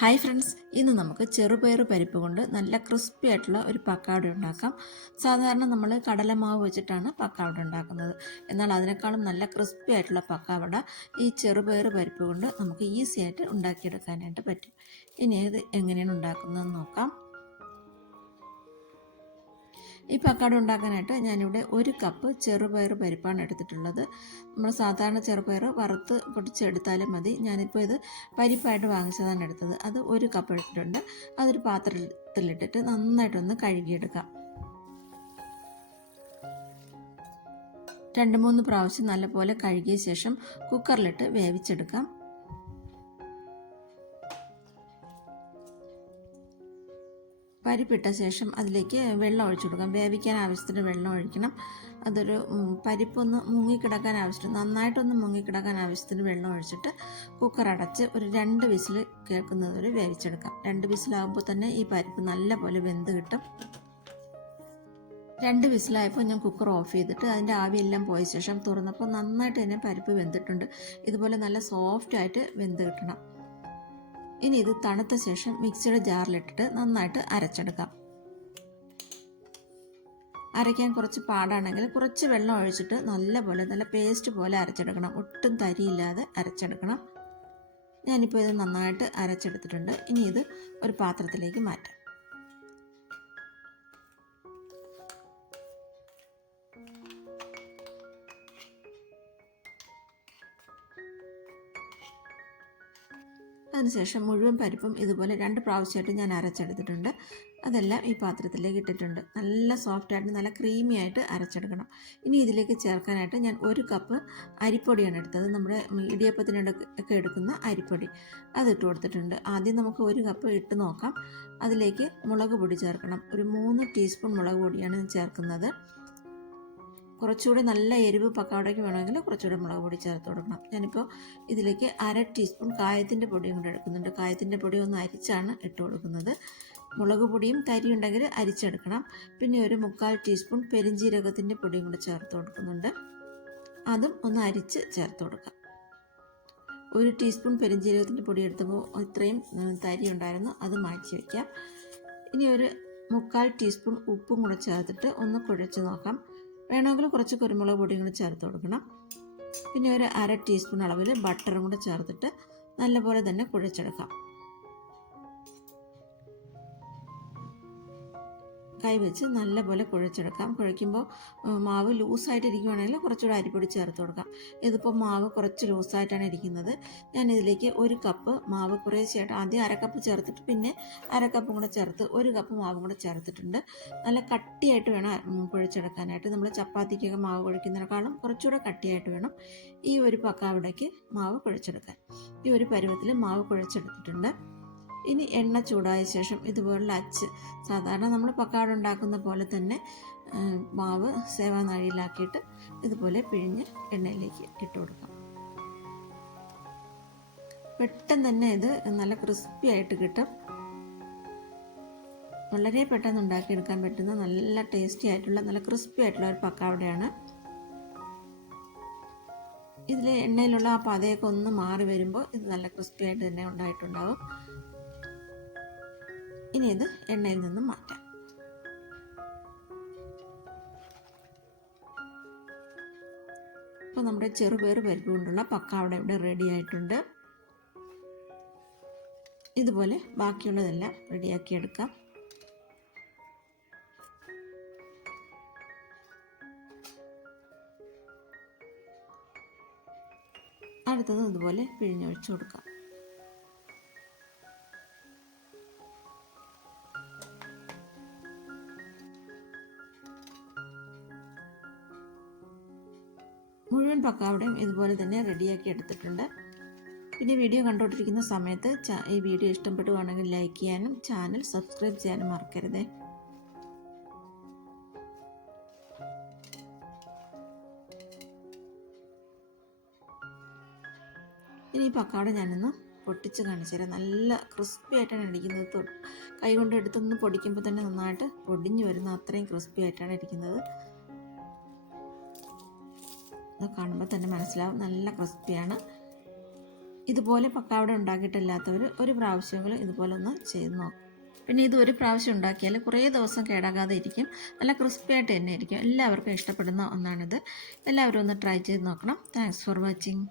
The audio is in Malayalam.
ഹായ് ഫ്രണ്ട്സ്, ഇന്ന് നമുക്ക് ചെറുപയർ പരിപ്പ് കൊണ്ട് നല്ല ക്രിസ്പി ആയിട്ടുള്ള ഒരു പക്കാവട ഉണ്ടാക്കാം. സാധാരണ നമ്മൾ കടലമാവ് വെച്ചിട്ടാണ് പക്കാവട ഉണ്ടാക്കുന്നത്. എന്നാൽ അതിനേക്കാളും നല്ല ക്രിസ്പി ആയിട്ടുള്ള പക്കാവട ഈ ചെറുപയർ പരിപ്പ് കൊണ്ട് നമുക്ക് ഈസി ആയിട്ട് ഉണ്ടാക്കിയെടുക്കാനായിട്ട് പറ്റും. ഇനി ഇത് എങ്ങനെയാണ് ഉണ്ടാക്കുന്നതെന്ന് നോക്കാം. ഈ പക്കാവട ഉണ്ടാക്കാനായിട്ട് ഞാനിവിടെ 1 കപ്പ് ചെറുപയർ പരിപ്പാണ് എടുത്തിട്ടുള്ളത്. നമ്മൾ സാധാരണ ചെറുപയർ വറുത്ത് പൊടിച്ചെടുത്താലും മതി. ഞാനിപ്പോൾ ഇത് പരിപ്പായിട്ട് വാങ്ങിച്ചതാണ് എടുത്തത്. അത് 1 കപ്പ് എടുത്തിട്ടുണ്ട്. അതൊരു പാത്രത്തിലിട്ടിട്ട് നന്നായിട്ടൊന്ന് കഴുകിയെടുക്കാം. 2-3 പ്രാവശ്യം നല്ലപോലെ കഴുകിയ ശേഷം കുക്കറിലിട്ട് വേവിച്ചെടുക്കാം. പരിപ്പിട്ട ശേഷം അതിലേക്ക് വെള്ളം ഒഴിച്ചു കൊടുക്കാം. വേവിക്കാൻ ആവശ്യത്തിന് വെള്ളം ഒഴിക്കണം. അതൊരു പരിപ്പൊന്ന് മുങ്ങിക്കിടക്കാൻ ആവശ്യത്തിന്, നന്നായിട്ടൊന്ന് മുങ്ങിക്കിടക്കാൻ ആവശ്യത്തിന് വെള്ളം ഒഴിച്ചിട്ട് കുക്കർ അടച്ച് ഒരു 2 വിസിൽ കേൾക്കുന്നത് വരെ വേവിച്ചെടുക്കാം. 2 വിസിലാകുമ്പോൾ തന്നെ ഈ പരിപ്പ് നല്ലപോലെ വെന്ത് കിട്ടും. 2 വിസിലായപ്പോൾ ഞാൻ കുക്കർ ഓഫ് ചെയ്തിട്ട് അതിൻ്റെ ആവിയെല്ലാം പോയ ശേഷം തുറന്നപ്പോൾ നന്നായിട്ട് തന്നെ പരിപ്പ് വെന്തിട്ടുണ്ട്. ഇതുപോലെ നല്ല സോഫ്റ്റായിട്ട് വെന്ത് കിട്ടണം. ഇനി ഇത് തണുത്ത ശേഷം മിക്സിയുടെ ജാറിലിട്ടിട്ട് നന്നായിട്ട് അരച്ചെടുക്കാം. അരയ്ക്കാൻ കുറച്ച് പാടാണെങ്കിൽ കുറച്ച് വെള്ളം ഒഴിച്ചിട്ട് നല്ല പേസ്റ്റ് പോലെ അരച്ചെടുക്കണം. ഒട്ടും തരിയില്ലാതെ അരച്ചെടുക്കണം. ഞാനിപ്പോൾ ഇത് നന്നായിട്ട് അരച്ചെടുത്തിട്ടുണ്ട്. ഇനി ഇത് ഒരു പാത്രത്തിലേക്ക് മാറ്റാം. അതിനുശേഷം മുഴുവൻ പരിപ്പും ഇതുപോലെ 2 പ്രാവശ്യമായിട്ട് ഞാൻ അരച്ചെടുത്തിട്ടുണ്ട്. അതെല്ലാം ഈ പാത്രത്തിലേക്ക് ഇട്ടിട്ടുണ്ട്. നല്ല സോഫ്റ്റായിട്ട് നല്ല ക്രീമി ആയിട്ട് അരച്ചെടുക്കണം. ഇനി ഇതിലേക്ക് ചേർക്കാനായിട്ട് ഞാൻ 1 കപ്പ് അരിപ്പൊടിയാണ് എടുത്തത്. നമ്മുടെ ഇടിയപ്പത്തിനൊക്കെ എടുക്കുന്ന അരിപ്പൊടി അതിട്ട് കൊടുത്തിട്ടുണ്ട്. ആദ്യം നമുക്ക് 1 കപ്പ് ഇട്ട് നോക്കാം. അതിലേക്ക് മുളക് പൊടി ചേർക്കണം. ഒരു 3 ടീസ്പൂൺ മുളക് പൊടിയാണ് ചേർക്കുന്നത്. കുറച്ചുകൂടി നല്ല എരിവ് പക്കാവടയ്ക്ക് വേണമെങ്കിൽ കുറച്ചുകൂടി മുളക് പൊടി ചേർത്ത് കൊടുക്കണം. ഞാനിപ്പോൾ ഇതിലേക്ക് 1/2 ടീസ്പൂൺ കായത്തിൻ്റെ പൊടിയും കൂടെ എടുക്കുന്നുണ്ട്. കായത്തിൻ്റെ പൊടി ഒന്ന് അരിച്ചാണ് ഇട്ട് കൊടുക്കുന്നത്. മുളക് പൊടിയും തരി ഉണ്ടെങ്കിൽ അരിച്ചെടുക്കണം. പിന്നെ ഒരു 3/4 ടീസ്പൂൺ പെരിഞ്ജീരകത്തിൻ്റെ പൊടിയും കൂടെ ചേർത്ത് കൊടുക്കുന്നുണ്ട്. അതും ഒന്ന് അരിച്ച് ചേർത്ത് കൊടുക്കാം. 1 ടീസ്പൂൺ പെരിഞ്ജീരകത്തിൻ്റെ പൊടി എടുത്തപ്പോൾ ഇത്രയും തരി ഉണ്ടായിരുന്നു, അത് മാറ്റി വയ്ക്കാം. ഇനി ഒരു 3/4 ടീസ്പൂൺ ഉപ്പും കൂടെ ചേർത്തിട്ട് ഒന്ന് കുഴച്ച് നോക്കാം. വേണമെങ്കിൽ കുറച്ച് കുരുമുളക് പൊടിയും കൂടി ചേർത്ത് കൊടുക്കണം. പിന്നെ ഒരു 1/2 ടീസ്പൂൺ അളവിൽ ബട്ടറും കൂടെ ചേർത്തിട്ട് നല്ലപോലെ തന്നെ കുഴച്ചെടുക്കാം. കൈവച്ച് നല്ലപോലെ കുഴച്ചെടുക്കാം. കുഴയ്ക്കുമ്പോൾ മാവ് ലൂസായിട്ട് ഇരിക്കുകയാണെങ്കിൽ കുറച്ചുകൂടെ അരിപ്പൊടി ചേർത്ത് കൊടുക്കാം. ഇതിപ്പോൾ മാവ് കുറച്ച് ലൂസായിട്ടാണ് ഇരിക്കുന്നത്. ഞാനിതിലേക്ക് 1 കപ്പ് മാവ് കുറേശ്ശെയായിട്ട് ആദ്യം 1/2 കപ്പ് ചേർത്തിട്ട് പിന്നെ 1/2 കപ്പും കൂടെ ചേർത്ത് 1 കപ്പ് മാവും കൂടെ ചേർത്തിട്ടുണ്ട്. നല്ല കട്ടിയായിട്ട് വേണം കുഴച്ചെടുക്കാനായിട്ട്. നമ്മൾ ചപ്പാത്തിക്കൊക്കെ മാവ് കുഴയ്ക്കുന്നതിനേക്കാളും കുറച്ചുകൂടെ കട്ടിയായിട്ട് വേണം ഈ ഒരു പക്കാവടയ്ക്ക് മാവ് കുഴച്ചെടുക്കാൻ. ഈ ഒരു പരുവത്തിൽ മാവ് കുഴച്ചെടുത്തിട്ടുണ്ട്. ഇനി എണ്ണ ചൂടായ ശേഷം ഇതുപോലുള്ള അച്ച്, സാധാരണ നമ്മൾ പക്കാവട ഉണ്ടാക്കുന്ന പോലെ തന്നെ മാവ് സേവാനാഴിയിലാക്കിയിട്ട് ഇതുപോലെ പിഴിഞ്ഞ് എണ്ണയിലേക്ക് ഇട്ട് കൊടുക്കാം. പെട്ടെന്ന് തന്നെ ഇത് നല്ല ക്രിസ്പി ആയിട്ട് കിട്ടും. വളരെ പെട്ടെന്ന് ഉണ്ടാക്കിയെടുക്കാൻ പറ്റുന്ന നല്ല ടേസ്റ്റി ആയിട്ടുള്ള നല്ല ക്രിസ്പി ആയിട്ടുള്ള ഒരു പക്കാവടയാണ്. ഇതിൽ എണ്ണയിലുള്ള ആ പതയൊക്കെ ഒന്ന് മാറി വരുമ്പോൾ ഇത് നല്ല ക്രിസ്പി ആയിട്ട് തന്നെ ഉണ്ടായിട്ടുണ്ടാവും. ഇനി ഇത് എണ്ണയിൽ നിന്നും മാറ്റാം. അപ്പോൾ നമ്മുടെ ചെറുപയർ പരിപ്പ് കൊണ്ടുള്ള പക്കാവട ഇവിടെ റെഡി ആയിട്ടുണ്ട്. ഇതുപോലെ ബാക്കിയുള്ളതെല്ലാം റെഡിയാക്കി എടുക്കാം. അടുത്തത് ഇതുപോലെ പിഴിഞ്ഞൊഴിച്ച് കൊടുക്കാം. മുഴുവൻ പക്കാവടയും ഇതുപോലെ തന്നെ റെഡിയാക്കി എടുത്തിട്ടുണ്ട്. പിന്നെ വീഡിയോ കണ്ടുകൊണ്ടിരിക്കുന്ന സമയത്ത് ഈ വീഡിയോ ഇഷ്ടപ്പെടുകയാണെങ്കിൽ ലൈക്ക് ചെയ്യാനും ചാനൽ സബ്സ്ക്രൈബ് ചെയ്യാനും മറക്കരുതേ. ഇനി ഈ പക്കാവട ഞാനൊന്ന് പൊട്ടിച്ച് കാണിച്ചു തരാം. നല്ല ക്രിസ്പി ആയിട്ടാണ് ഇരിക്കുന്നത്. കൈ കൊണ്ട് എടുത്തൊന്ന് പൊടിക്കുമ്പോൾ തന്നെ നന്നായിട്ട് പൊടിഞ്ഞു വരുന്ന അത്രയും ക്രിസ്പി ആയിട്ടാണ് ഇരിക്കുന്നത്. അത് കാണുമ്പോൾ തന്നെ മനസ്സിലാവും നല്ല ക്രിസ്പിയാണ്. ഇതുപോലെ പക്കാവട ഉണ്ടാക്കിയിട്ടില്ലാത്തവർ ഒരു പ്രാവശ്യമെങ്കിലും ഇതുപോലെ ഒന്ന് ചെയ്ത് നോക്കും. പിന്നെ ഇത് ഒരു പ്രാവശ്യം ഉണ്ടാക്കിയാൽ കുറേ ദിവസം കേടാകാതെ ഇരിക്കും. നല്ല ക്രിസ്പി ആയിട്ട് തന്നെ ഇരിക്കും. എല്ലാവർക്കും ഇഷ്ടപ്പെടുന്ന ഒന്നാണിത്. എല്ലാവരും ഒന്ന് ട്രൈ ചെയ്ത് നോക്കണം. Thanks for watching.